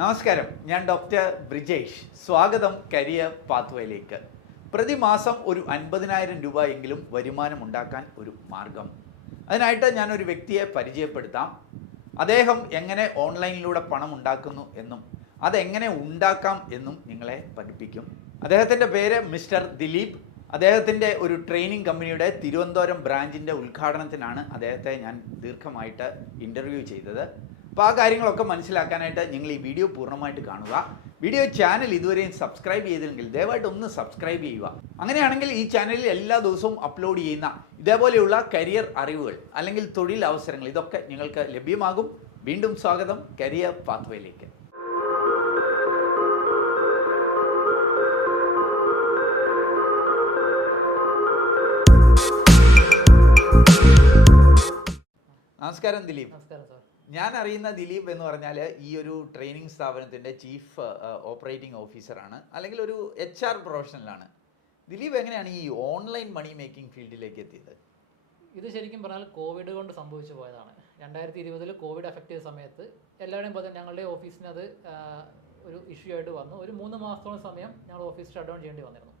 നമസ്കാരം, ഞാൻ ഡോക്ടർ ബ്രിജേഷ്. സ്വാഗതം കരിയർ പാത്വേയിലേക്ക്. പ്രതിമാസം ഒരു 50,000 രൂപ എങ്കിലും വരുമാനം ഉണ്ടാക്കാൻ ഒരു മാർഗം. അതിനായിട്ട് ഞാനൊരു വ്യക്തിയെ പരിചയപ്പെടുത്താം. അദ്ദേഹം എങ്ങനെ ഓൺലൈനിലൂടെ പണം ഉണ്ടാക്കുന്നു എന്നും അതെങ്ങനെ ഉണ്ടാക്കാം എന്നും നിങ്ങളെ പഠിപ്പിക്കും. അദ്ദേഹത്തിൻ്റെ പേര് മിസ്റ്റർ ദിലീപ്. അദ്ദേഹത്തിൻ്റെ ഒരു ട്രെയിനിങ് കമ്പനിയുടെ തിരുവനന്തപുരം ബ്രാഞ്ചിൻ്റെ ഉദ്ഘാടനത്തിനാണ് അദ്ദേഹത്തെ ഞാൻ ദീർഘമായിട്ട് ഇൻ്റർവ്യൂ ചെയ്തത്. അപ്പോൾ ആ കാര്യങ്ങളൊക്കെ മനസ്സിലാക്കാനായിട്ട് നിങ്ങൾ ഈ വീഡിയോ പൂർണ്ണമായിട്ട് കാണുക. വീഡിയോ ചാനൽ ഇതുവരെയും സബ്സ്ക്രൈബ് ചെയ്തില്ലെങ്കിൽ ദയവായിട്ട് ഒന്ന് സബ്സ്ക്രൈബ് ചെയ്യുക. അങ്ങനെയാണെങ്കിൽ ഈ ചാനലിൽ എല്ലാ ദിവസവും അപ്ലോഡ് ചെയ്യുന്ന ഇതേപോലെയുള്ള കരിയർ അറിവുകൾ അല്ലെങ്കിൽ തൊഴിൽ അവസരങ്ങൾ ഇതൊക്കെ നിങ്ങൾക്ക് ലഭ്യമാകും. വീണ്ടും സ്വാഗതം കരിയർ പാത്വേയിലേക്ക്. നമസ്കാരം ദിലീപ്. നമസ്കാരം സാർ. ഞാൻ അറിയുന്ന ദിലീപ് എന്ന് പറഞ്ഞാൽ ഈ ഒരു ട്രെയിനിങ് സ്ഥാപനത്തിൻ്റെ ചീഫ് ഓപ്പറേറ്റിംഗ് ഓഫീസറാണ്, അല്ലെങ്കിൽ ഒരു HR പ്രൊഫഷണലാണ്. ദിലീപ് എങ്ങനെയാണ് ഈ ഓൺലൈൻ മണി മേക്കിംഗ് ഫീൽഡിലേക്ക് എത്തിയത്? ഇത് ശരിക്കും പറഞ്ഞാൽ കോവിഡ് കൊണ്ട് സംഭവിച്ചു പോയതാണ്. 2020 കോവിഡ് എഫക്റ്റ് ചെയ്ത സമയത്ത് എല്ലാവരുടെയും പോലെ ഞങ്ങളുടെ ഓഫീസിന് അത് ഒരു ഇഷ്യൂ ആയിട്ട് വന്നു. ഒരു 3 മാസത്തോളം സമയം ഞങ്ങൾ ഓഫീസ് ഷട്ട് ഡൗൺ ചെയ്യേണ്ടി വന്നിരുന്നു.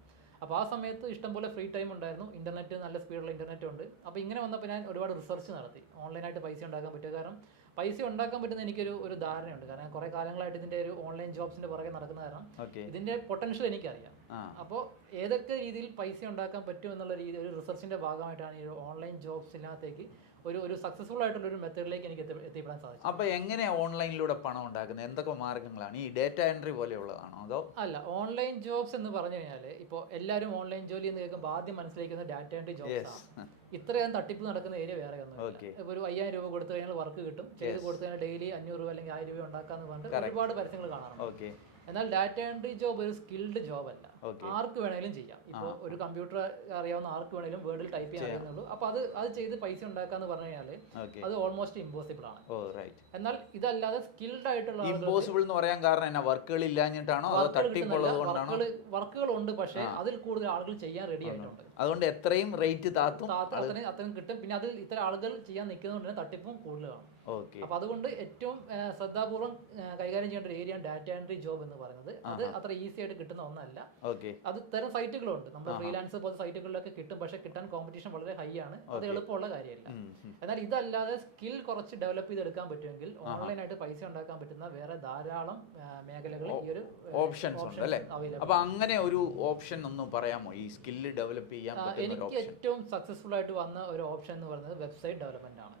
അപ്പോൾ ആ സമയത്ത് ഇഷ്ടംപോലെ ഫ്രീ ടൈം ഉണ്ടായിരുന്നു, ഇൻ്റർനെറ്റ് നല്ല സ്പീഡുള്ള ഇൻ്റർനെറ്റ് ഉണ്ട്. അപ്പോൾ ഇങ്ങനെ വന്നപ്പോൾ ഞാൻ ഒരുപാട് റിസർച്ച് നടത്തി, ഓൺലൈനായിട്ട് പൈസ ഉണ്ടാക്കാൻ പറ്റും. കാരണം പൈസ ഉണ്ടാക്കാൻ പറ്റുന്ന എനിക്കൊരു ധാരണയുണ്ട്. കാരണം കുറേ കാലങ്ങളായിട്ട് ഇതിൻ്റെ ഒരു ഓൺലൈൻ ജോബ്സിൻ്റെ പുറകെ നടക്കുന്ന കാരണം ഇതിൻ്റെ പൊട്ടൻഷ്യൽ എനിക്കറിയാം. അപ്പോൾ ഏതൊക്കെ രീതിയിൽ പൈസ ഉണ്ടാക്കാൻ പറ്റും എന്നുള്ള രീതിയിൽ ഒരു റിസർച്ചിൻ്റെ ഭാഗമായിട്ടാണ് ഈ ഓൺലൈൻ ജോബ്സിനകത്തേക്ക് ഒരു സക്സസ്ഫുൾ ആയിട്ടുള്ള ഒരു മെത്തേഡിലേക്ക് എനിക്ക് എത്തിപ്പെടാൻ സാധിച്ചു. അപ്പോൾ എങ്ങനെ ഓൺലൈനിലൂടെ പണം ഉണ്ടാക്കുന്നത്? എന്തൊക്കെ മാർഗങ്ങളാണ്? ഈ ഡേറ്റ എൻട്രി പോലെയുള്ളതാണോ അതോ? അല്ല, ഓൺലൈൻ ജോബ്സ് എന്ന് പറഞ്ഞു കഴിഞ്ഞാൽ ഇപ്പോൾ എല്ലാവരും ഓൺലൈൻ ജോലി എന്ന് കേൾക്കുമ്പോൾ ആദ്യം മനസ്സിലാക്കുന്ന ഡാറ്റ എൻട്രി ജോബ്സ് ആണ്. ഇത്രയും തട്ടിപ്പ് നടക്കുന്ന ഏരിയ വേറെ ഒന്നും. ഇപ്പോൾ ഒരു 5,000 രൂപ കൊടുത്തു കഴിഞ്ഞാൽ വർക്ക് കിട്ടും, ചെയ്ത് കൊടുത്തു കഴിഞ്ഞാൽ ഡെയിലി 500 രൂപ അല്ലെങ്കിൽ 1000 രൂപ ഉണ്ടാക്കാന്ന് പറഞ്ഞിട്ട് ഒരുപാട് പരസ്യങ്ങൾ കാണാറുണ്ട്. എന്നാൽ ഡാറ്റ എൻട്രി ജോബ് ഒരു സ്കിൽഡ് ജോബ് അല്ല, ആർക്ക് വേണേലും ചെയ്യാം. ഇപ്പോൾ ഒരു കമ്പ്യൂട്ടർ അറിയാവുന്ന ആർക്ക് വേണേലും വേർഡിൽ ടൈപ്പ് ചെയ്യാൻ അറിയുന്നുള്ളൂ. അപ്പോൾ അത് ചെയ്ത് പൈസ ഉണ്ടാക്കാന്ന് പറഞ്ഞു കഴിഞ്ഞാൽ അത് ഓൾമോസ്റ്റ് ഇമ്പോസിബിൾ ആണ്. എന്നാൽ ഇതല്ലാതെ സ്കിൽഡ് ആയിട്ടുള്ള ഇമ്പോസിബിൾ എന്ന് പറയാൻ കാരണം വർക്കുകൾ ഇല്ലാഞ്ഞിട്ടാണോ? വർക്കുകൾ ഉണ്ട്, പക്ഷേ അതിൽ കൂടുതൽ ആളുകൾ ചെയ്യാൻ റെഡി ആയിട്ടുണ്ട്. അതുകൊണ്ട് എത്രയും റേറ്റ് താത്തും അത്രയും കിട്ടും. പിന്നെ അതിൽ ഇത്ര ആളുകൾ ചെയ്യാൻ നിൽക്കുന്നതുകൊണ്ട് തന്നെ തട്ടിപ്പും കൂടുതലാണ്. അപ്പൊ അതുകൊണ്ട് ഏറ്റവും ശ്രദ്ധാപൂർവ്വം കൈകാര്യം ചെയ്യേണ്ട ഒരു ഏരിയയാണ് ഡാറ്റ എൻട്രി ജോബ് എന്ന് പറയുന്നത്. അത് അത്ര ഈസി ആയിട്ട് കിട്ടുന്ന ഒന്നല്ല. അത് തരം സൈറ്റുകളുണ്ട്, നമ്മുടെ ഫ്രീലാൻസ് പോലെ സൈറ്റുകളിലൊക്കെ കിട്ടും, പക്ഷെ കിട്ടാൻ കോമ്പറ്റീഷൻ വളരെ ഹൈ ആണ്. അത് എളുപ്പമുള്ള കാര്യമല്ല. എന്നാൽ ഇതല്ലാതെ സ്കിൽ കുറച്ച് ഡെവലപ്പ് ചെയ്തെടുക്കാൻ പറ്റുമെങ്കിൽ ഓൺലൈനായിട്ട് പൈസ ഉണ്ടാക്കാൻ പറ്റുന്ന വേറെ ധാരാളം മേഖലകൾ ഈ ഒരു ഓപ്ഷൻസ് ഉണ്ട് അല്ലേ? അപ്പൊ അങ്ങനെ ഒരു ഓപ്ഷൻ ഒന്ന് പറയാമോ? ഈ സ്കില്ല് ഡെവലപ്പ് ചെയ്യാൻ എനിക്ക് ഏറ്റവും സക്സസ്ഫുൾ ആയിട്ട് വന്ന ഒരു ഓപ്ഷൻ എന്ന് പറയുന്നത് വെബ്സൈറ്റ് ഡെവലപ്മെന്റ് ആണ്.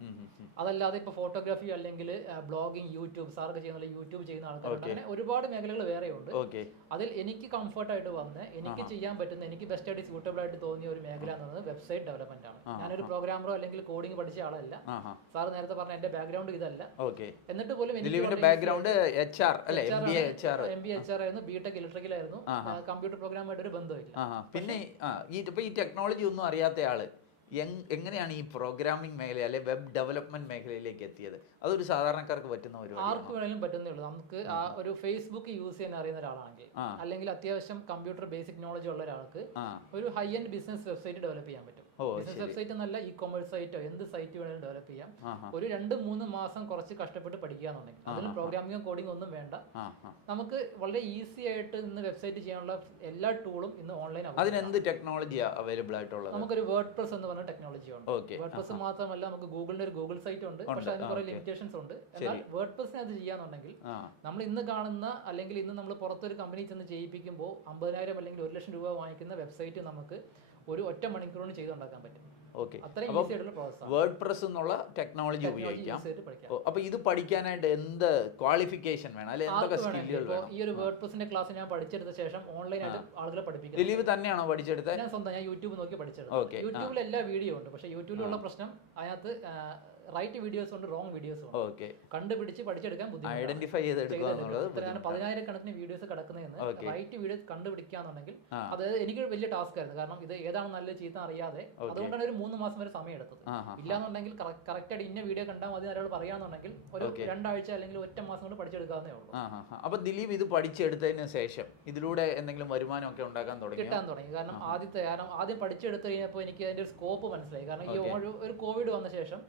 അതല്ലാതെ ഇപ്പൊ ഫോട്ടോഗ്രാഫി അല്ലെങ്കിൽ ബ്ലോഗിംഗ്, യൂട്യൂബ് സാർക്ക് ചെയ്യുന്ന യൂട്യൂബ് ചെയ്യുന്ന ആൾക്കാരുണ്ട്. അങ്ങനെ ഒരുപാട് മേഖലകൾ വേറെയുണ്ട്. അതിൽ എനിക്ക് കംഫർട്ടായിട്ട് വന്ന് എനിക്ക് ചെയ്യാൻ പറ്റുന്ന, എനിക്ക് ബെസ്റ്റ് ആയിട്ട് സ്യൂട്ടബിൾ ആയിട്ട് തോന്നിയ ഒരു മേഖല എന്ന് പറയുന്നത് വെബ്സൈറ്റ് ഡെവലപ്മെന്റ് ആണ്. ഞാനൊരു പ്രോഗ്രാമറോ അല്ലെങ്കിൽ കോഡിംഗ് പഠിച്ച ആളല്ല. സാർ നേരത്തെ പറഞ്ഞ എന്റെ ബാക്ക്ഗ്രൗണ്ട് ഇതല്ല. എന്നിട്ട് പോലും ബാക്ക്ഗ്രൗണ്ട് MBA HR ആയിരുന്നു, BTech ഇലക്ട്രിക്കലായിരുന്നു. കമ്പ്യൂട്ടർ പ്രോഗ്രാമായിട്ട് ഒരു ബന്ധമില്ല. പിന്നെ ഈ ടെക്നോളജി ഒന്നും അറിയാത്ത ആള് എങ്ങനെയാണ് ഈ പ്രോഗ്രാമിംഗ് മേഖല അല്ലെ വെബ് ഡെവലപ്മെന്റ് മേഖലയിലേക്ക് എത്തിയത്? അതൊരു സാധാരണക്കാർക്ക് പറ്റുന്ന ഒരു ആർക്ക് വേണമെങ്കിലും പറ്റുന്നേ ഉള്ളൂ. നമുക്ക് ഒരു ഫേസ്ബുക്ക് യൂസ് ചെയ്യാൻ അറിയുന്ന ഒരാളാണെങ്കിൽ, അല്ലെങ്കിൽ അത്യാവശ്യം കമ്പ്യൂട്ടർ ബേസിക് നോളജ് ഉള്ള ഒരാൾക്ക് ഒരു high end business website develop ചെയ്യാൻ പറ്റും. ബിസിനസ് വെബ്സൈറ്റ് എന്നല്ല, ഇ കൊമേഴ്സ് സൈറ്റോ എന്ത് സൈറ്റ് വേണമെങ്കിലും ഡെവലപ്പ് ചെയ്യാം. ഒരു 2-3 മാസം കുറച്ച് കഷ്ടപ്പെട്ട് പഠിക്കുകയാണെന്നുണ്ടെങ്കിൽ അതിന് പ്രോഗ്രാമിംഗോ കോഡിംഗോ ഒന്നും വേണ്ട. നമുക്ക് വളരെ ഈസി ആയിട്ട് ഇന്ന് വെബ്സൈറ്റ് ചെയ്യാനുള്ള എല്ലാ ടൂളും ഇന്ന് ഓൺലൈൻ. അതിനെന്ത് ടെക്നോളജി അവൈലബിൾ ആയിട്ടുള്ളത്? നമുക്കൊരു വേർഡ്പ്രസ് എന്ന് പറഞ്ഞ ടെക്നോളജി ഉണ്ട്. വേർഡ്പ്രസ് മാത്രമല്ല, നമുക്ക് ഗൂഗിളിന്റെ ഒരു ഗൂഗിൾ സൈറ്റ് ഉണ്ട്, പക്ഷെ അതിന് കുറെ ലിമിറ്റേഷൻസ് ഉണ്ട്. എന്നാൽ വേർഡ്പ്രസിനെ അത് ചെയ്യാന്നുണ്ടെങ്കിൽ നമ്മൾ ഇന്ന് കാണുന്ന, അല്ലെങ്കിൽ ഇന്ന് നമ്മൾ പുറത്തൊരു കമ്പനി ചെന്ന് ചെയ്യിപ്പിക്കുമ്പോൾ 50,000 അല്ലെങ്കിൽ 1,00,000 രൂപ വാങ്ങിക്കുന്ന വെബ്സൈറ്റ് നമുക്ക് ഒരു ഒറ്റ മണിക്കൂറിന് ചെയ്തുണ്ടാക്കാൻ പറ്റും. വേർഡ്പ്രസ് എന്നുള്ള ടെക്നോളജി ഉപയോഗിക്കാം. അപ്പൊ ഇത് പഠിക്കാനായിട്ട് എന്ത് ക്വാളിഫിക്കേഷൻ വേണം, അല്ലെങ്കിൽ എന്തൊക്കെ സ്കില്ലുകൾ വേണം? ഈ ഒരു വേർഡ്പ്രസിന്റെ ക്ലാസ് ഞാൻ പഠിച്ചെടുത്ത ശേഷം ഓൺലൈനായിട്ട് ആളുകളെ പഠിപ്പിക്കും. ദിലീപ് തന്നെയാണോ പഠിച്ചെടുത്തത്? ഞാൻ സ്വന്തം യൂട്യൂബ് നോക്കി പഠിച്ചെടുത്തു. യൂട്യൂബിൽ എല്ലാ വീഡിയോ ഉണ്ട്, പക്ഷെ യൂട്യൂബിലുള്ള പ്രശ്നം അതിനകത്ത് റൈറ്റ് വീഡിയോസ് ഉണ്ട്, റോങ് വീഡിയോസ് ഉണ്ട്. കണ്ടുപിടിച്ച് പഠിച്ചെടുക്കാൻ ഐഡന്റിഫൈ ചെയ്തെടുക്കുക. 10,000 കണക്കിന് വീഡിയോസ് കിടക്കുന്നതെന്ന് റൈറ്റ് വീഡിയോസ് കണ്ടുപിടിക്കാന്നുണ്ടെങ്കിൽ അത് എനിക്ക് വലിയ ടാസ്ക് ആയിരുന്നു. കാരണം ഇത് ഏതാണ് നല്ല ചീത്ത അറിയാതെ, അതുകൊണ്ടാണ് ഒരു 3 മാസം വരെ സമയം എടുത്തത്. ഇല്ലാന്നുണ്ടെങ്കിൽ കറക്റ്റ് ആയിട്ട് ഇന്ന വീഡിയോ കണ്ടാൽ മതി ഒരാൾ പറയാന്നുണ്ടെങ്കിൽ ഒരു 2 ആഴ്ച അല്ലെങ്കിൽ 1 മാസം കൊണ്ട് പഠിച്ചെടുക്കാവുന്നേ ഉള്ളൂ. അപ്പൊ ദിലീപ് ഇത് പഠിച്ചെടുത്തതിന് ശേഷം ഇതിലൂടെ എന്തെങ്കിലും വരുമാനം ഒക്കെ ഉണ്ടാക്കാൻ കിട്ടാൻ തുടങ്ങി. കാരണം ആദ്യം പഠിച്ചെടുത്ത് കഴിഞ്ഞപ്പോൾ എനിക്ക് അതിന്റെ ഒരു സ്കോപ്പ് മനസ്സിലായി. കാരണം ഈ ഒരു കോവിഡ് വന്ന ശേഷം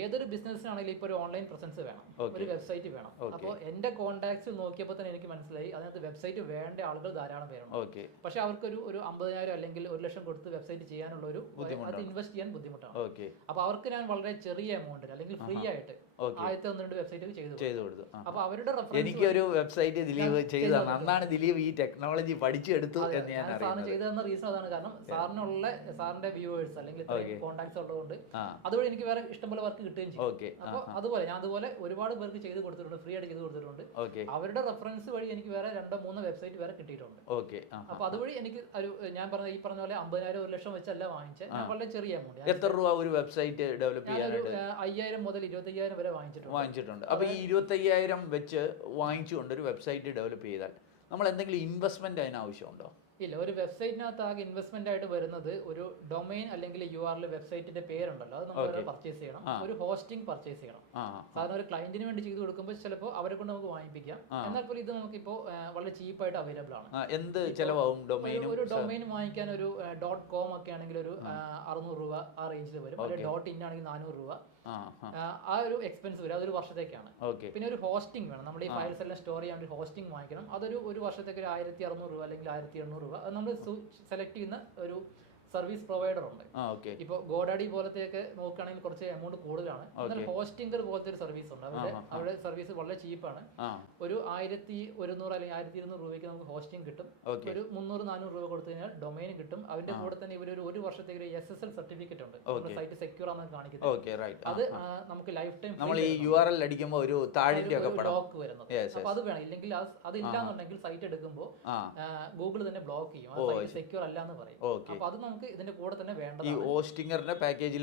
ഏതൊരു ബിസിനസ്സിനാണെങ്കിലും ഇപ്പോൾ ഒരു ഓൺലൈൻ പ്രസൻസ് വേണം, ഒരു വെബ്സൈറ്റ് വേണം. അപ്പോൾ എൻ്റെ കോൺടാക്ട്സ് നോക്കിയപ്പോൾ തന്നെ എനിക്ക് മനസ്സിലായി അതിനകത്ത് വെബ്സൈറ്റ് വേണ്ട ആളുകൾ ധാരാളം പേരുണ്ട്. പക്ഷെ അവർക്കൊരു 50,000 അല്ലെങ്കിൽ 1,00,000 കൊടുത്ത് വെബ്സൈറ്റ് ചെയ്യാനുള്ള ഒരു അത് ഇൻവെസ്റ്റ് ചെയ്യാൻ ബുദ്ധിമുട്ടാണ്. അപ്പോൾ അവർക്ക് ഞാൻ വളരെ ചെറിയ എമൗണ്ടിൽ അല്ലെങ്കിൽ ഫ്രീ ആയിട്ട് ആദ്യത്തെ 1-2 വെബ്സൈറ്റ് ചെയ്തു കൊടുത്തു. അപ്പോൾ അവരുടെ എനിക്കൊരു വെബ്സൈറ്റ് ദിലീപ് ചെയ്തതാണ്. അന്നാണ് ദിലീപ് ഈ ടെക്നോളജി പഠിച്ചെടുത്തു എന്ന് ഞാൻ സാറിന് ചെയ്തതെന്ന റീസൺ അതാണ്. കാരണം സാറിന്റെ വ്യൂവേഴ്സ് അല്ലെങ്കിൽ കോൺടാക്ട്സ് ഉള്ളതുകൊണ്ട് അതുവഴി എനിക്ക് വേറെ ഇഷ്ടംപോലെ വർക്ക് കിട്ടുകയും ചെയ്യും. അപ്പോൾ അതുപോലെ ഞാൻ അതുപോലെ ഒരുപാട് പേർക്ക് ചെയ്ത് കൊടുത്തിട്ടുണ്ട്, ഫ്രീ ആയിട്ട് ചെയ്ത് കൊടുത്തിട്ടുണ്ട്. അവരുടെ റെഫറൻസ് വഴി എനിക്ക് വേറെ 2-3 വെബ്സൈറ്റ് വേറെ കിട്ടിയിട്ടുണ്ട്. അപ്പൊ അതുവഴി എനിക്ക് ഞാൻ ഈ പറഞ്ഞ പോലെ 50,000 1,00,000 വെച്ചല്ല വാങ്ങിച്ചത്. ഞാൻ വളരെ ചെറിയ എമൗണ്ട്. എത്ര രൂപ ഒരു വെബ്സൈറ്റ് ഡെവലപ്പ് ചെയ്യാനായിട്ട്? 5,000 മുതൽ 25,000 വരെ വാങ്ങിച്ചിട്ടുണ്ട്. അപ്പൊ ഈ 25,000 വെച്ച് വാങ്ങിച്ചുകൊണ്ട് ഒരു വെബ്സൈറ്റ് ഡെവലപ്പ് ചെയ്താൽ നമ്മൾ എന്തെങ്കിലും ഇൻവെസ്റ്റ്മെന്റ് അതിന് ആവശ്യമുണ്ടോ? ഇല്ല. ഒരു വെബ്സൈറ്റിനകത്ത് ആകെ ഇൻവെസ്റ്റ്മെന്റ് ആയിട്ട് വരുന്നത് ഒരു ഡൊമൈൻ അല്ലെങ്കിൽ URL വെബ്സൈറ്റിന്റെ പേരുണ്ടല്ലോ, അത് നമ്മൾ പർച്ചേസ് ചെയ്യണം. ഒരു ഹോസ്റ്റിംഗ് പർച്ചേസ് ചെയ്യണം. സാധാരണ ഒരു ക്ലയന്റിന് വേണ്ടി ചെയ്ത് കൊടുക്കുമ്പോൾ ചിലപ്പോൾ അവരെ കൊണ്ട് നമുക്ക് വാങ്ങിപ്പിക്കാം. എന്നാൽ പോലും ഇത് നമുക്കിപ്പോൾ വളരെ ചീപ്പായിട്ട് അവൈലബിൾ ആണ്. എന്ത് ചിലവാകും ഒരു ഡൊമൈൻ വാങ്ങിക്കാൻ? ഒരു .com ഒക്കെ ആണെങ്കിൽ ഒരു 600 രൂപ ആ റേഞ്ചിൽ വരും. ഒരു .in ആണെങ്കിൽ 400 രൂപ. ആ ഒരു എക്സ്പെൻസ് വരും. അതൊരു വർഷത്തേക്കാണ്. പിന്നെ ഒരു ഹോസ്റ്റിംഗ് വേണം. നമ്മൾ ഈ ഫയൽസ് എല്ലാം സ്റ്റോർ ചെയ്യാൻ ഒരു ഹോസ്റ്റിംഗ് വാങ്ങിക്കണം. അതൊരു വർഷത്തേക്ക് ഒരു 1,600 രൂപ അല്ലെങ്കിൽ 1,800 രൂപ. അത് നമ്മൾ സെലക്ട് ചെയ്യുന്ന ഒരു സർവീസ് പ്രൊവൈഡർ ഉണ്ട്. ഇപ്പോൾ ഗോഡാഡി പോലത്തെയൊക്കെ നോക്കുകയാണെങ്കിൽ കുറച്ച് എമൗണ്ട് കൂടുതലാണ്. എന്നാൽ ഹോസ്റ്റിംഗർ പോലത്തെ ഒരു സർവീസ് ഉണ്ട്. അവരുടെ സർവീസ് വളരെ ചീപ്പാണ്. ഒരു 1,100 അല്ലെങ്കിൽ 1,200 രൂപയ്ക്ക് നമുക്ക് ഹോസ്റ്റിംഗ് കിട്ടും. ഒരു 300-400 രൂപ കൊടുത്തു കഴിഞ്ഞാൽ ഡൊമൈൻ കിട്ടും. അതിന്റെ കൂടെ തന്നെ ഇവർ ഒരു വർഷത്തേക്ക് ഒരു SSL സർട്ടിഫിക്കറ്റ് ഉണ്ട്. സൈറ്റ് സെക്യൂർ ആണെന്ന് കാണിക്കുന്നത്. അത് നമുക്ക് ലൈഫ് ടൈം നമ്മൾ ഈ URL അടിക്കുമ്പോൾ ഒരു ബ്ലോക്ക് വരുന്നത്. അപ്പൊ അത് വേണം. ഇല്ലെങ്കിൽ അതില്ലാന്നുണ്ടെങ്കിൽ സൈറ്റ് എടുക്കുമ്പോൾ ഗൂഗിൾ തന്നെ ബ്ലോക്ക് ചെയ്യും. ആ സൈറ്റ് സെക്യൂർ അല്ല എന്ന് പറയും. അപ്പൊ അത് നമുക്ക് ഇതിന്റെ കൂടെ തന്നെ വേണ്ടതാണ്. ഈ ഹോസ്റ്റിംഗറിന്റെ പാക്കേജ്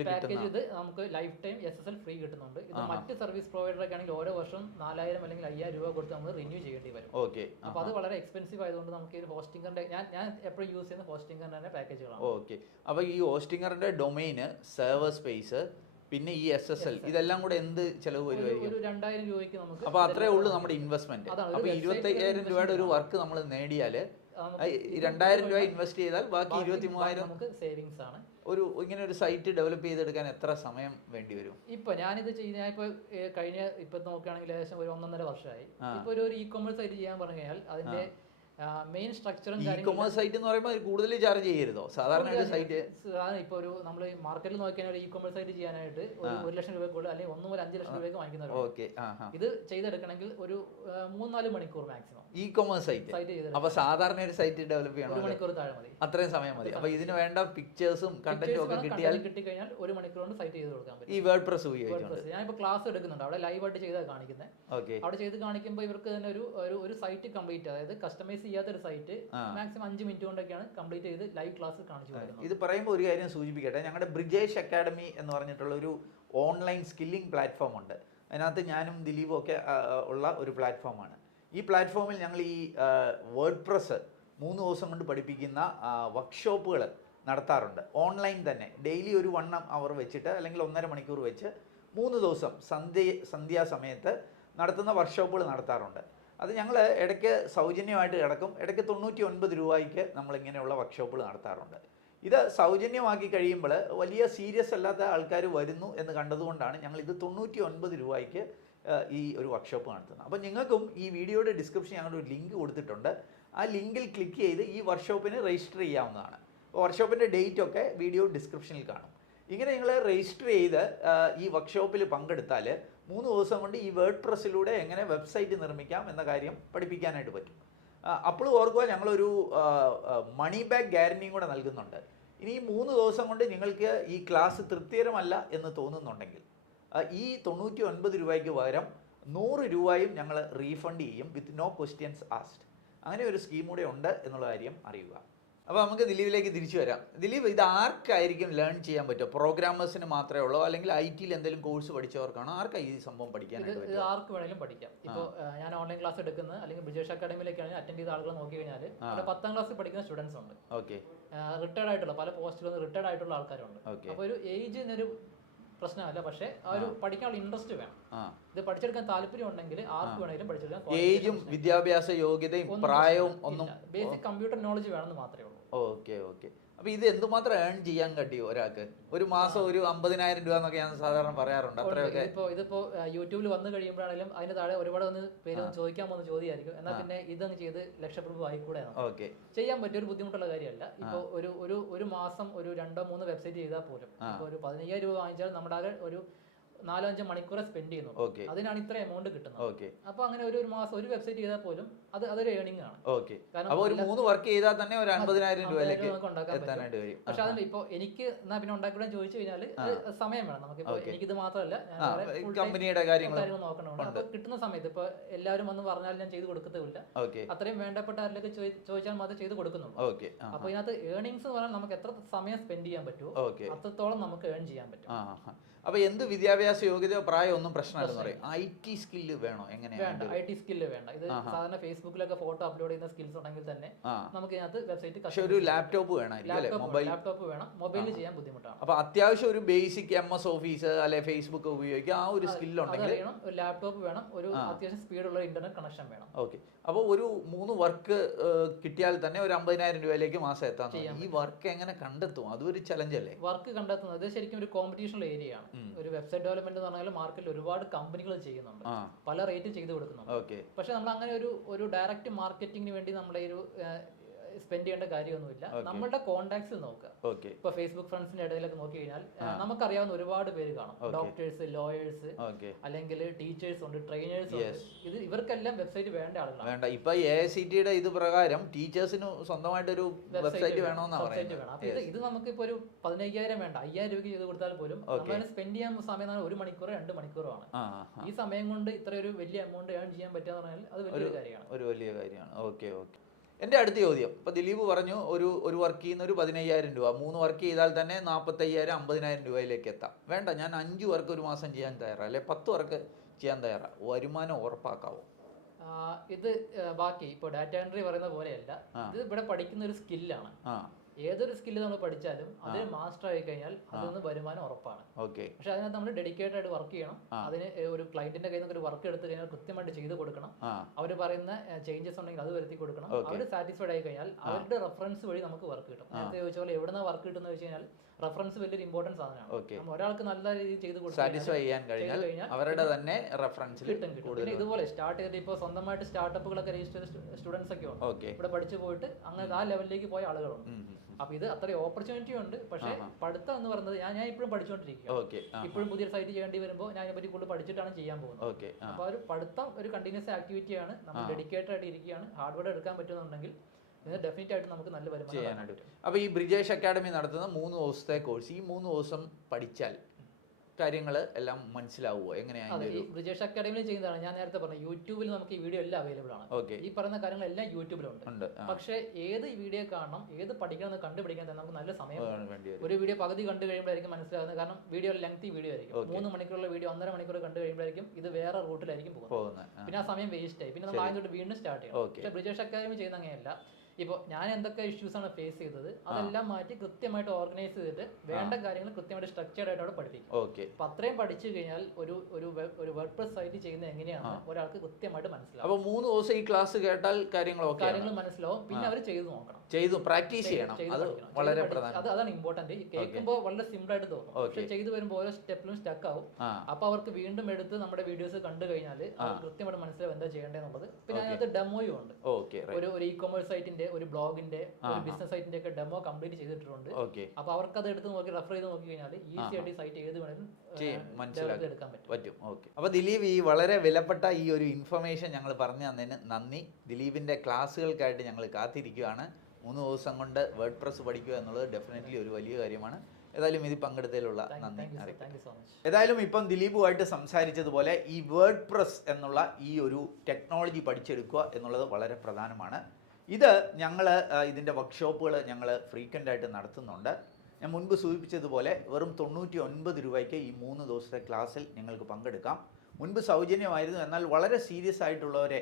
ഇത് നമുക്ക് ലൈഫ് ടൈം SSL ഫ്രീ കിട്ടുന്നുണ്ട്. ഇത് മറ്റ് സർവീസ് പ്രൊവൈഡറൊക്കെ ആണെങ്കിൽ ഓരോ വർഷം 4,000 അല്ലെങ്കിൽ 5,000 രൂപ കൊടുത്ത് നമ്മൾ റിന്യൂ ചെയ്യേണ്ടി വരും. അപ്പൊ അത് വളരെ എക്സ്പെൻസീവ് ആയതുകൊണ്ട് നമുക്ക് ഈ ഹോസ്റ്റിംഗറിന്റെ ഞാൻ എപ്പോഴും യൂസ് ചെയ്യുന്ന ഹോസ്റ്റിംഗറിന്റെ പാക്കേജുകളാണ്. അപ്പൊ ഈ ഹോസ്റ്റിംഗറിന്റെ ഡൊമൈന്, സെർവർ സ്പേസ്, പിന്നെ ഈ SSL ഇതെല്ലാം കൂടെ എന്ത് ചെലവ് വരുമായിരിക്കും? ഒരു 2,000 രൂപയ്ക്ക് നമുക്ക്. അപ്പൊ അത്രേ ഉള്ളൂ നമ്മുടെ ഇൻവെസ്റ്റ്മെന്റ്. അപ്പൊ 25,000 രൂപയുടെ ഒരു വർക്ക് നമ്മൾ നേടിയാല് 2,000 രൂപ ഇൻവെസ്റ്റ് ചെയ്താൽ ബാക്കി 23,000 നമുക്ക് സേവിങ്സ് ആണ്. ഇങ്ങനെ ഒരു സൈറ്റ് ഡെവലപ്പ് ചെയ്തെടുക്കാൻ എത്ര സമയം വേണ്ടി വരും? ഇപ്പൊ ഞാനിത് ഞാനിപ്പോ കഴിഞ്ഞ നോക്കുകയാണെങ്കിൽ ഏകദേശം ഒരു 1.5 വർഷമായി. ഇപ്പൊ ഒരു ഇ-കൊമേഴ്സ് സൈറ്റ് ചെയ്യാൻ പറഞ്ഞു കഴിഞ്ഞാൽ അതിന്റെ മെയിൻ സ്ട്രക്ചറും ഇ-കൊമേഴ്സ് സൈറ്റ് എന്ന് പറയുമ്പോൾ കൂടുതൽ ചാർജ് ചെയ്യരുതോ? സാധാരണ ഒരു സൈറ്റ് ഇപ്പൊ ഒരു നമ്മൾ മാർക്കറ്റിൽ നോക്കിയാൽ ഒരു ഇ-കൊമേഴ്സ് സൈറ്റ് ചെയ്യാനായിട്ട് ഒരു 1,00,000 രൂപ കൂടുതൽ അല്ലെങ്കിൽ 1 മുതൽ 5 ലക്ഷം രൂപയ്ക്ക് വാങ്ങിക്കുന്നവരുണ്ട്. ഇത് ചെയ്തെടുക്കണമെങ്കിൽ ഒരു 3-4 മണിക്കൂർ മാക്സിമം ഇ-കൊമേഴ്സ് സൈറ്റ്. അപ്പൊ സാധാരണ ഒരു സൈറ്റ് ഡെവലപ്പ് ചെയ്യണം 1 മണിക്കൂർ താഴെ മതി. അത്രയും സമയം മതി. അപ്പൊ ഇതിന് വേണ്ട പിക്ചേഴ്സും കണ്ടന്റും ഒക്കെ കിട്ടിക്കഴിഞ്ഞാൽ 1 മണിക്കൂർ കൊണ്ട് സൈറ്റ് ചെയ്ത് കൊടുക്കാൻ പറ്റും. ഈ വേർഡ്പ്രസ് ഉപയോഗിച്ചുകൊണ്ട് ഞാനിപ്പോ ക്ലാസ് എടുക്കുന്നുണ്ട്. അവിടെ ലൈവായിട്ട് ചെയ്താണ് കാണിക്കുന്നത്. അവിടെ ചെയ്ത് കാണിക്കുമ്പോൾ ഇവർക്ക് തന്നെ ഒരു സൈറ്റ് കംപ്ലീറ്റ്, അതായത് കസ്റ്റമൈസ് ചെയ്യാത്തൊരു സൈറ്റ് മാക്സിമം 5 മിനിറ്റ് കൊണ്ടൊക്കെയാണ് കംപ്ലീറ്റ് ചെയ്ത് ലൈവ് ക്ലാസ് കാണിച്ചു കൊടുക്കുന്നത്. ഇത് പറയുമ്പോൾ ഒരു കാര്യം സൂചിപ്പിക്കട്ടെ, ഞങ്ങളുടെ ബ്രിജേഷ് അക്കാഡമി എന്ന് പറഞ്ഞിട്ടുള്ള ഒരു ഓൺലൈൻ സ്കില്ലിംഗ് പ്ലാറ്റ്ഫോം ഉണ്ട്. അതിനകത്ത് ഞാനും ദിലീപും ഒക്കെ ഉള്ള ഒരു പ്ലാറ്റ്ഫോമാണ്. ഈ പ്ലാറ്റ്ഫോമിൽ ഞങ്ങൾ ഈ വേർഡ്പ്രസ് 3 ദിവസം കൊണ്ട് പഠിപ്പിക്കുന്ന വർക്ക്ഷോപ്പുകൾ നടത്താറുണ്ട്. ഓൺലൈൻ തന്നെ ഡെയിലി ഒരു 1 അവർ വെച്ചിട്ട് അല്ലെങ്കിൽ 1.5 മണിക്കൂർ വെച്ച് 3 ദിവസം സന്ധ്യാസമയത്ത് നടത്തുന്ന വർക്ക്ഷോപ്പുകൾ നടത്താറുണ്ട്. അത് ഞങ്ങൾ ഇടയ്ക്ക് സൗജന്യമായിട്ട് കിടക്കും, ഇടയ്ക്ക് 99 രൂപയ്ക്ക് നമ്മളിങ്ങനെയുള്ള വർക്ക്ഷോപ്പുകൾ നടത്താറുണ്ട്. ഇത് സൗജന്യമാക്കി കഴിയുമ്പോൾ വലിയ സീരിയസ് അല്ലാത്ത ആൾക്കാർ വരുന്നു എന്ന് കണ്ടതുകൊണ്ടാണ് ഞങ്ങൾ ഇത് 99 രൂപയ്ക്ക് ഈ ഒരു വർക്ക്ഷോപ്പ് നടത്തുന്നത്. അപ്പോൾ നിങ്ങൾക്കും ഈ വീഡിയോയുടെ ഡിസ്ക്രിപ്ഷൻ ഞങ്ങളുടെ ഒരു ലിങ്ക് കൊടുത്തിട്ടുണ്ട്. ആ ലിങ്കിൽ ക്ലിക്ക് ചെയ്ത് ഈ വർക്ക്ഷോപ്പിന് രജിസ്റ്റർ ചെയ്യാവുന്നതാണ്. വർക്ക്ഷോപ്പിൻ്റെ ഡേറ്റ് ഒക്കെ വീഡിയോ ഡിസ്ക്രിപ്ഷനിൽ കാണും. ഇങ്ങനെ നിങ്ങൾ രജിസ്റ്റർ ചെയ്ത് ഈ വർക്ക്ഷോപ്പിൽ പങ്കെടുത്താൽ 3 ദിവസം കൊണ്ട് ഈ വേർഡ്പ്രസ്സിലൂടെ എങ്ങനെ വെബ്സൈറ്റ് നിർമ്മിക്കാം എന്ന കാര്യം പഠിപ്പിക്കാനായിട്ട് പറ്റും. അപ്പോൾ ഓർക്കുക, ഞങ്ങളൊരു മണി ബാക്ക് ഗ്യാരണ്ടിയും കൂടെ നൽകുന്നുണ്ട്. ഇനി ഈ 3 ദിവസം കൊണ്ട് നിങ്ങൾക്ക് ഈ ക്ലാസ് തൃപ്തികരമല്ല എന്ന് തോന്നുന്നുണ്ടെങ്കിൽ ഈ 99 രൂപയ്ക്ക് പകരം 100 രൂപയും ഞങ്ങൾ റീഫണ്ട് ചെയ്യും വിത്ത് നോ ക്വസ്റ്റ്യൻസ് ആസ്ക്ഡ്. അങ്ങനെ ഒരു സ്കീം കൂടെ ഉണ്ട് എന്നുള്ള കാര്യം അറിയുക. അപ്പോൾ നമുക്ക് ദിലീപിലേക്ക് തിരിച്ചു വരാം. ദിലീപ്, ഇത് ആർക്കായിരിക്കും ലേൺ ചെയ്യാൻ പറ്റുമോ? പ്രോഗ്രാമേഴ്സിന് മാത്രമേ ഉള്ളൂ, അല്ലെങ്കിൽ IT എന്തെങ്കിലും കോഴ്സ് പഠിച്ചവർക്കാണോ? ആർക്കാണ് ഈ സംഭവം പഠിക്കാനായിട്ട് പറ്റും? ആർക്ക് വേണമെങ്കിലും പഠിക്കാം. ഇപ്പോൾ ഞാൻ ഓൺലൈൻ ക്ലാസ് എടുക്കുന്നത് അല്ലെങ്കിൽ ബ്രിജേഷ് അക്കാഡമിയിലേക്കാണ് അറ്റൻഡ് ചെയ്ത ആളുകൾ നോക്കി കഴിഞ്ഞാൽ അവിടെ 10ാം ക്ലാസ് പഠിക്കുന്ന സ്റ്റുഡൻസ് ഉണ്ട്. റിട്ടയർഡ് ആയിട്ടുള്ള പല പോസ്റ്റിലും റിട്ടയർഡ് ആയിട്ടുള്ള ആൾക്കാരുണ്ട്. അപ്പോൾ ഒരു ഏജിനൊരു പ്രശ്നമല്ല, പക്ഷേ ആ ഒരു പഠിക്കാനുള്ള ഇൻട്രസ്റ്റ് വേണം. ഇത് പഠിച്ചെടുക്കാൻ താല്പര്യം ഉണ്ടെങ്കിൽ ആർക്ക് വേണമെങ്കിലും പഠിച്ചെടുക്കാൻ. ഏജും വിദ്യാഭ്യാസ യോഗ്യതയും പ്രായവും ഒന്നും, ബേസിക് കമ്പ്യൂട്ടർ നോളജ് വേണമെന്ന് മാത്രമേ ഉള്ളൂ. ഓക്കെ. അപ്പോൾ ഇത് എന്തുമാത്രം ഏൺ ചെയ്യാൻ പറ്റിയോ ഒരാൾക്ക്? ഒരു മാസം ഒരു 50,000 രൂപ എന്നൊക്കെ ഞാൻ സാധാരണ പറയാറുണ്ട്. അത്രയൊക്കെ ഇതിപ്പോ യൂട്യൂബിൽ വന്നു കഴിയുമ്പോഴാണെങ്കിലും അതിന് താഴെ ഒരുപാട് വന്ന് പേര് ചോദിക്കാൻ പോകുന്ന ചോദ്യമായിരിക്കും. എന്നാൽ പിന്നെ ഇതങ്ങ് ചെയ്ത് ലക്ഷപ്രഭു ആയിക്കൂടെ? ഓക്കെ, ചെയ്യാൻ പറ്റിയ ഒരു ബുദ്ധിമുട്ടുള്ള കാര്യമല്ല. ഇപ്പോൾ ഒരു മാസം ഒരു 2-3 വെബ്സൈറ്റ് ചെയ്താൽ പോലും ഇപ്പോൾ ഒരു 15,000 രൂപ വാങ്ങിച്ചാൽ നമ്മുടെ ആകെ ഒരു 4-5 മണിക്കൂർ സ്പെൻഡ് ചെയ്യുന്നു. അതിനാണ് ഇത്ര എമൗണ്ട് കിട്ടുന്നത്. അപ്പൊ അങ്ങനെ ഒരു മാസം ഒരു വെബ്സൈറ്റ് ചെയ്താൽ പോലും അതൊരു ഏണിംഗ് ആണ്. കാരണം ഒരു 3 വർക്ക് ചെയ്താൽ തന്നെ ഒരു 50,000 രൂപയിലേക്ക് എത്താനായിട്ട് കഴിയും. പക്ഷെ അതിൽ ഇപ്പൊ എനിക്ക് എന്നാ പിന്നെ ഉണ്ടാക്കിവിടാൻ ചോദിച്ചു കഴിഞ്ഞാൽ സമയം വേണം. നമുക്കിപ്പോ എനിക്കിത് മാത്രമല്ല, കമ്പനിയുടെ കാര്യങ്ങൾ നോക്കണമുണ്ട്. അപ്പൊ കിട്ടുന്ന സമയത്ത് ഇപ്പൊ എല്ലാവരും വന്ന് പറഞ്ഞാൽ ഞാൻ ചെയ്ത് കൊടുക്കത്തില്ല. അത്രയും വേണ്ടപ്പെട്ട ആരിലേക്ക് ചോദിച്ചാൽ മാത്രമേ ചെയ്ത് കൊടുക്കുന്നുള്ളൂ. അപ്പൊ ഇതിനകത്ത് ഏണിങ്സ് എന്ന് പറഞ്ഞാൽ നമുക്ക് എത്ര സമയം സ്പെൻഡ് ചെയ്യാൻ പറ്റുമോ അത്രത്തോളം നമുക്ക് ഏൺ ചെയ്യാൻ പറ്റും. അപ്പൊ എന്ത് വിദ്യാഭ്യാസ യോഗ്യതയോ പ്രായം ഒന്നും പ്രശ്നമല്ലെന്ന് പറയും. IT സ്കില്ല് വേണോ? എങ്ങനെയാണ്? IT സ്കില്ല് വേണ്ട. ഇത് സാധാരണ ഫേസ്ബുക്കിലൊക്കെ ഫോട്ടോ അപ്ലോഡ് ചെയ്യുന്ന സ്കിൽസ് ഉണ്ടെങ്കിൽ തന്നെ നമുക്ക് ഇതിനകത്ത് വെബ്സൈറ്റ് ഒരു ലാപ്ടോപ്പ് വേണം. ലാപ്ടോപ്പ് വേണം. മൊബൈലിൽ ചെയ്യാൻ ബുദ്ധിമുട്ടാണ്. അപ്പൊ അത്യാവശ്യം ഒരു ബേസിക് MS ഓഫീസ് അല്ലെ ഫേസ്ബുക്ക് ഉപയോഗിക്കുക, ആ ഒരു സ്കില്ല് ഉണ്ടെങ്കിൽ ഒരു ലാപ്ടോപ്പ് വേണം. ഒരു അത്യാവശ്യം സ്പീഡുള്ള ഇന്റർനെറ്റ് കണക്ഷൻ വേണം. ഓക്കെ, അപ്പോൾ ഒരു 3 വർക്ക് കിട്ടിയാൽ തന്നെ ഒരു 50,000 രൂപയിലേക്ക് മാസം എത്താൻ. ഈ വർക്ക് എങ്ങനെ കണ്ടെത്തും? അതൊരു ചലഞ്ച് അല്ലേ? വർക്ക് കണ്ടെത്തുന്നത് ശരിക്കും ഒരു കോമ്പറ്റീഷണൽ ഏരിയ ആണ്. ഒരു വെബ്സൈറ്റ് ഡെവലപ്മെന്റ് എന്ന് പറഞ്ഞാൽ മാർക്കറ്റിൽ ഒരുപാട് കമ്പനികൾ ചെയ്യുന്നുണ്ട്, പല റേറ്റ് ചെയ്ത് കൊടുക്കുന്നുണ്ട്. പക്ഷെ നമ്മൾ അങ്ങനെ ഒരു ഡയറക്റ്റ് മാർക്കറ്റിംഗിന് വേണ്ടി നമ്മുടെ ഒരു സ്പെൻഡ് ചെയ്യേണ്ട കാര്യമൊന്നുമില്ല. നമ്മളുടെ കോൺടാക്ട്സ് നോക്കുക. ഇപ്പൊ ഫേസ്ബുക്ക് ഫ്രണ്ട്സിന്റെ ഇടയിലൊക്കെ നോക്കി കഴിഞ്ഞാൽ നമുക്കറിയാവുന്ന ഒരുപാട് പേര് കാണും. ഡോക്ടേഴ്സ്, ലോയേഴ്സ്, അല്ലെങ്കിൽ ടീച്ചേഴ്സ് ഉണ്ട്, ട്രെയിനേഴ്സ് ഉണ്ട്. ഇവർക്കെല്ലാം വെബ്സൈറ്റ് വേണ്ട ആളുകളാണ്. വേണ്ട. ഇപ്പൊ AICTയുടെ ഇത് പ്രകാരം ടീച്ചേഴ്സിന് സ്വന്തമായിട്ടൊരു വെബ്സൈറ്റ് വേണമെന്നാണ് പറയുന്നത്. അപ്പൊ ഇത് നമുക്ക് ഇപ്പൊ ഒരു 15,000 വേണ്ട, 5,000 രൂപയ്ക്ക് ചെയ്ത് കൊടുത്താൽ പോലും നമ്മൾ സ്പെൻഡ് ചെയ്യാൻ സമയം 1 മണിക്കൂറോ 2 മണിക്കൂറോ ആണ്. ഈ സമയം കൊണ്ട് ഇത്ര ഒരു വലിയ എമൗണ്ട് ഏൺ ചെയ്യാൻ പറ്റുക പറഞ്ഞാൽ അത് വലിയൊരു കാര്യമാണ്. ഒരു വലിയ കാര്യമാണ്. ഓക്കെ. എൻ്റെ അടുത്ത ചോദ്യം, ഇപ്പോൾ ദിലീപ് പറഞ്ഞു ഒരു വർക്ക് ചെയ്യുന്ന ഒരു 15,000 രൂപ, 3 വർക്ക് ചെയ്താൽ തന്നെ 45,000 50,000 രൂപയിലേക്ക് എത്താം. വേണ്ട, ഞാൻ 5 വർക്ക് ഒരു മാസം ചെയ്യാൻ തയ്യാറാണ്, അല്ലെ 10 വർക്ക് ചെയ്യാൻ തയ്യാറാണ്. വരുമാനം ഉറപ്പാക്കാവോ? ഇത് ബാക്കി ഇപ്പോൾ ഡാറ്റ എൻട്രി പറയുന്ന പോലെയല്ല. ഇത് ഇവിടെ പഠിക്കുന്ന ഒരു സ്കില്ലാണ്. ഏതൊരു സ്കില്ല് നമ്മൾ പഠിച്ചാലും അതിൽ മാസ്റ്റർ ആയി കഴിഞ്ഞാൽ അതൊന്ന് വരുമാനം ഉറപ്പാണ്. പക്ഷെ അതിനകത്ത് നമ്മൾ ഡെഡിക്കേറ്റഡ് ആയിട്ട് വർക്ക് ചെയ്യണം. അതിന് ഒരു ക്ലയന്റിന്റെ കയ്യിൽ നിന്ന് ഒരു വർക്ക് എടുത്തു കഴിഞ്ഞാൽ കൃത്യമായിട്ട് ചെയ്ത് കൊടുക്കണം. അവർ പറയുന്ന ചേഞ്ചസ് ഉണ്ടെങ്കിൽ അത് വരുത്തി കൊടുക്കണം. അവർ സാറ്റിസ്ഫൈഡ് ആയി കഴിഞ്ഞാൽ അവരുടെ റെഫറൻസ് വഴി നമുക്ക് വർക്ക് കിട്ടും. നേരത്തെ ചോദിച്ച പോലെ എവിടുന്ന വർക്ക് കിട്ടുന്ന വെച്ച് കഴിഞ്ഞാൽ റെഫറൻസ് വലിയൊരു ഇമ്പോർട്ടൻസ് സാധനമാണ്. ഒരാൾക്ക് നല്ല രീതിയിൽ ചെയ്ത് കൊടുക്കാൻ അവരുടെ തന്നെ റെഫറൻസിൽ കിട്ടും. പിന്നെ ഇതുപോലെ സ്റ്റാർട്ട് ചെയ്തിട്ട് ഇപ്പോൾ സ്വന്തമായിട്ട് സ്റ്റാർട്ടപ്പുകളൊക്കെ രജിസ്റ്റർ ചെയ്ത സ്റ്റുഡൻസ് ഒക്കെ ഉണ്ട്. ഇവിടെ പഠിച്ചു പോയിട്ട് അങ്ങനെ ആ ലെവലിലേക്ക് പോയ ആളുകളുണ്ട്. അപ്പൊ ഇത് അത്രയും ഓപ്പർച്യൂണിറ്റി ഉണ്ട്. പക്ഷെ പഠിത്തം എന്ന് പറയുന്നത് ഞാൻ ഇപ്പോഴും പഠിച്ചുകൊണ്ടിരിക്കുകയാണ്. ഇപ്പോഴും പുതിയ സൈറ്റ് ചെയ്യേണ്ടി വരുമ്പോൾ ഞാൻ ഇതിനെ പറ്റി കൂടുതൽ പഠിച്ചിട്ടാണ് ചെയ്യാൻ പോകുന്നത്. അപ്പൊ ഒരു പഠിത്തം ഒരു കണ്ടിന്യൂസ് ആക്ടിവിറ്റിയാണ്. നമ്മൾ ഡെഡിക്കേറ്റഡ് ആയിട്ട് ഇരിക്കുകയാണ്. ഹാർഡ് വർക്ക് എടുക്കാൻ പറ്റുന്നുണ്ടെങ്കിൽ ഡെഫിനറ്റ് ആയിട്ട് നമുക്ക് നല്ല വരുമാനം ചെയ്യാനായിട്ട്. അപ്പോൾ ഈ ബ്രിജേഷ് അക്കാഡമി നടത്തുന്ന 3 ദിവസത്തെ കോഴ്സ്, ഈ 3 ദിവസം പഠിച്ചാൽ കാര്യങ്ങൾ എല്ലാം മനസ്സിലാവുമോ? എങ്ങനെയാണ്? ബ്രിജേഷ് അക്കാഡമിയിൽ ചെയ്യുന്നതാണ്. ഞാൻ നേരത്തെ പറഞ്ഞു, യൂട്യൂബിൽ നമുക്ക് ഈ വീഡിയോ എല്ലാം അവൈലബിൾ ആണ്. ഈ പറയുന്ന കാര്യങ്ങളെല്ലാം യൂട്യൂബിലുണ്ട്. പക്ഷേ ഏത് വീഡിയോ കാണണം, ഏത് പഠിക്കണം എന്ന് കണ്ടുപിടിക്കാൻ തന്നെ നമുക്ക് നല്ല സമയം. ഒരു വീഡിയോ പകുതി കണ്ടു കഴിയുമ്പോഴായിരിക്കും മനസ്സിലാകുന്നത്. കാരണം വീഡിയോ ലെങ്തി വീഡിയോ ആയിരിക്കും. 3 മണിക്കൂറുള്ള വീഡിയോ 1.5 മണിക്കൂർ കണ്ടു കഴിയുമ്പോഴായിരിക്കും ഇത് വേറെ റൂട്ടിലായിരിക്കും പോകുന്നത്. പിന്നെ ആ സമയം വേസ്റ്റ് ആയി. പിന്നെ നമ്മൾ ആദ്യം തൊട്ട് വീണ്ടും സ്റ്റാർട്ട് ചെയ്യണം. പക്ഷേ ബ്രിജേഷ് അക്കാഡമി ചെയ്യുന്ന അങ്ങനെയല്ല. ഇപ്പോൾ ഞാൻ എന്തൊക്കെ ഇഷ്യൂസാണ് ഫേസ് ചെയ്തത് അതെല്ലാം മാറ്റി കൃത്യമായിട്ട് ഓർഗനൈസ് ചെയ്തിട്ട് വേണ്ട കാര്യങ്ങൾ കൃത്യമായിട്ട് സ്ട്രക്ചർഡ് ആയിട്ട് അവിടെ പഠിപ്പിക്കും. അപ്പൊ അത്രയും പഠിച്ചു കഴിഞ്ഞാൽ ഒരു വേർഡ്പ്രസ് സൈറ്റ് ചെയ്യുന്നത് എങ്ങനെയാണ് ഒരാൾക്ക് കൃത്യമായിട്ട് മനസ്സിലാവും. അപ്പോൾ 3 ദിവസം ഈ ക്ലാസ് കേട്ടാൽ കാര്യങ്ങൾ മനസ്സിലാവും. പിന്നെ അവർ ചെയ്ത് നോക്കണം, പ്രാക്ടീസ് ചെയ്യണം. അത് വളരെ പ്രധാനം. അതാണ് ഇമ്പോർട്ടന്റ്. കേൾക്കുമ്പോൾ വളരെ സിമ്പിൾ ആയിട്ട് തോന്നും, പക്ഷെ ചെയ്തു വരുമ്പോൾ ഓരോ സ്റ്റെപ്പിലും സ്റ്റക്ക് ആവും. അപ്പൊ അവർക്ക് വീണ്ടും എടുത്ത് നമ്മുടെ വീഡിയോസ് കണ്ടു കഴിഞ്ഞാൽ കൃത്യമായിട്ട് മനസ്സിലാവും എന്താ ചെയ്യേണ്ടതെന്നുള്ളത്. പിന്നെ അതിനകത്ത് ഡെമോയും ഉണ്ട്. ഒരു ഇ-കൊമേഴ്സ് സൈറ്റിന്റെ, ഒരു ബ്ലോഗിന്റെ, ഒരു ബിസിനസ് സൈറ്റിന്റെ ഒക്കെ ഡെമോ കംപ്ലീറ്റ് ചെയ്തിട്ടുണ്ട്. അപ്പൊ അവർക്ക് അത് എടുത്ത് നോക്കി റെഫർ ചെയ്ത് നോക്കി കഴിഞ്ഞാൽ ഈസി ആയിട്ട് സൈറ്റ് ഏത് വേണമെങ്കിലും എടുക്കാൻ പറ്റും. അപ്പൊ ദിലീപ്, ഈ വളരെ വിലപ്പെട്ട ഈ ഒരു ഇൻഫർമേഷൻ ഞങ്ങൾ പറഞ്ഞു തന്നതിന് നന്ദി. ദിലീപിന്റെ ക്ലാസ്സുകൾക്കായിട്ട് ഞങ്ങൾ കാത്തിരിക്കുകയാണ്. 3 ദിവസം കൊണ്ട് വേർഡ് പ്രസ് പഠിക്കുക എന്നുള്ളത് ഡെഫിനറ്റ്ലി ഒരു വലിയ കാര്യമാണ്. ഏതായാലും ഇതിൽ പങ്കെടുത്തതിലുള്ള നന്ദി അറിയിക്കും. ഏതായാലും ഇപ്പം ദിലീപുമായിട്ട് സംസാരിച്ചതുപോലെ ഈ വേർഡ് പ്രസ് എന്നുള്ള ഈ ഒരു ടെക്നോളജി പഠിച്ചെടുക്കുക എന്നുള്ളത് വളരെ പ്രധാനമാണ്. ഇത് ഇതിൻ്റെ വർക്ക്ഷോപ്പുകൾ ഞങ്ങൾ ഫ്രീക്വൻ്റ് ആയിട്ട് നടത്തുന്നുണ്ട്. ഞാൻ മുൻപ് സൂചിപ്പിച്ചതുപോലെ വെറും 99 രൂപയ്ക്ക് ഈ 3 ദിവസത്തെ ക്ലാസ്സിൽ നിങ്ങൾക്ക് പങ്കെടുക്കാം. മുൻപ് സൗജന്യമായിരുന്നു, എന്നാൽ വളരെ സീരിയസ് ആയിട്ടുള്ളവരെ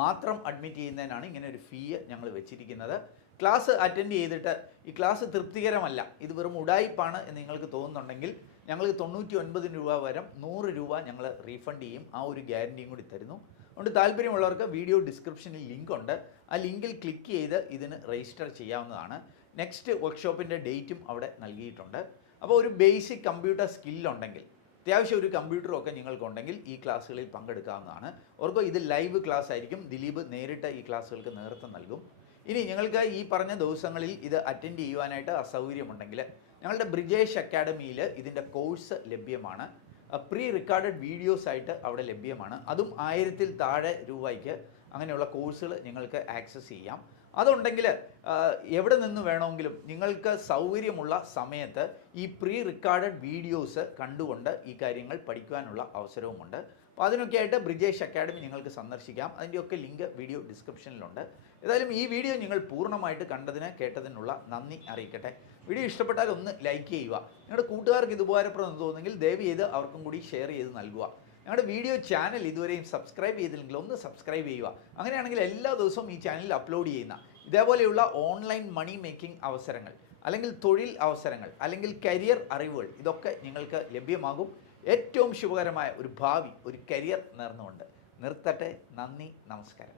മാത്രം അഡ്മിറ്റ് ചെയ്യുന്നതിനാണ് ഇങ്ങനെ ഒരു ഫീ ഞങ്ങൾ വെച്ചിരിക്കുന്നത്. ക്ലാസ് അറ്റൻഡ് ചെയ്തിട്ട് ഈ ക്ലാസ് തൃപ്തികരമല്ല, ഇത് വെറും ഉടായിപ്പാണ് എന്ന് നിങ്ങൾക്ക് തോന്നുന്നുണ്ടെങ്കിൽ ഞങ്ങൾക്ക് 99 രൂപ വരെ 100 രൂപ ഞങ്ങൾ റീഫണ്ട് ചെയ്യും. ആ ഒരു ഗ്യാരണ്ടിയും കൂടി തരുന്നു. അതുകൊണ്ട് താല്പര്യമുള്ളവർക്ക് വീഡിയോ ഡിസ്ക്രിപ്ഷനിൽ ലിങ്ക് ഉണ്ട്. ആ ലിങ്കിൽ ക്ലിക്ക് ചെയ്ത് ഇതിന് രജിസ്റ്റർ ചെയ്യാവുന്നതാണ്. നെക്സ്റ്റ് വർക്ക്ഷോപ്പിൻ്റെ ഡേറ്റും അവിടെ നൽകിയിട്ടുണ്ട്. അപ്പോൾ ഒരു ബേസിക് കമ്പ്യൂട്ടർ സ്കില്ലുണ്ടെങ്കിൽ, അത്യാവശ്യം ഒരു കമ്പ്യൂട്ടറും ഒക്കെ നിങ്ങൾക്കുണ്ടെങ്കിൽ ഈ ക്ലാസ്സുകളിൽ പങ്കെടുക്കാവുന്നതാണ്. ഓർക്കുക, ഇത് ലൈവ് ക്ലാസ് ആയിരിക്കും. ദിലീപ് നേരിട്ട് ഈ ക്ലാസ്സുകൾക്ക് നേതൃത്വം നൽകും. ഇനി നിങ്ങൾക്ക് ഈ പറഞ്ഞ ദിവസങ്ങളിൽ ഇത് അറ്റൻഡ് ചെയ്യുവാനായിട്ട് അസൗകര്യമുണ്ടെങ്കിൽ ഞങ്ങളുടെ ബ്രിജേഷ് അക്കാഡമിയിൽ ഇതിൻ്റെ കോഴ്സ് ലഭ്യമാണ്. പ്രീ റെക്കോർഡഡ് വീഡിയോസ് ആയിട്ട് അവിടെ ലഭ്യമാണ്. അതും 1000-ൽ താഴെ രൂപയ്ക്ക് അങ്ങനെയുള്ള കോഴ്സുകൾ നിങ്ങൾക്ക് ആക്സസ് ചെയ്യാം. അതുണ്ടെങ്കിൽ എവിടെ നിന്ന് വേണമെങ്കിലും നിങ്ങൾക്ക് സൗകര്യമുള്ള സമയത്ത് ഈ പ്രീ റെക്കോർഡഡ് വീഡിയോസ് കണ്ടുകൊണ്ട് ഈ കാര്യങ്ങൾ പഠിക്കുവാനുള്ള അവസരവുമുണ്ട്. അപ്പോൾ അതിനൊക്കെ ആയിട്ട് ബ്രിജേഷ് അക്കാഡമി നിങ്ങൾക്ക് സന്ദർശിക്കാം. അതിൻ്റെയൊക്കെ ലിങ്ക് വീഡിയോ ഡിസ്ക്രിപ്ഷനിലുണ്ട്. ഏതായാലും ഈ വീഡിയോ നിങ്ങൾ പൂർണ്ണമായിട്ട് കണ്ടതിന് കേട്ടതിനുള്ള നന്ദി അറിയിക്കട്ടെ. വീഡിയോ ഇഷ്ടപ്പെട്ടാൽ ഒന്ന് ലൈക്ക് ചെയ്യുക. നിങ്ങളുടെ കൂട്ടുകാർക്ക് ഇത് ഉപകാരപ്രദം തോന്നുമെങ്കിൽ ദയവ് ചെയ്ത് അവർക്കും കൂടി ഷെയർ ചെയ്ത് നൽകുക. ഞങ്ങളുടെ വീഡിയോ ചാനൽ ഇതുവരെയും സബ്സ്ക്രൈബ് ചെയ്തില്ലെങ്കിൽ ഒന്ന് സബ്സ്ക്രൈബ് ചെയ്യുക. അങ്ങനെയാണെങ്കിൽ എല്ലാ ദിവസവും ഈ ചാനലിൽ അപ്ലോഡ് ചെയ്യുന്ന ഇതേപോലെയുള്ള ഓൺലൈൻ മണി മേക്കിംഗ് അവസരങ്ങൾ, അല്ലെങ്കിൽ തൊഴിൽ അവസരങ്ങൾ, അല്ലെങ്കിൽ കരിയർ അറിവുകൾ, ഇതൊക്കെ നിങ്ങൾക്ക് ലഭ്യമാകും. ഏറ്റവും ശുഭകരമായ ഒരു ഭാവി, ഒരു കരിയർ നേർന്നുകൊണ്ട് നിർത്തട്ടെ. നന്ദി, നമസ്കാരം.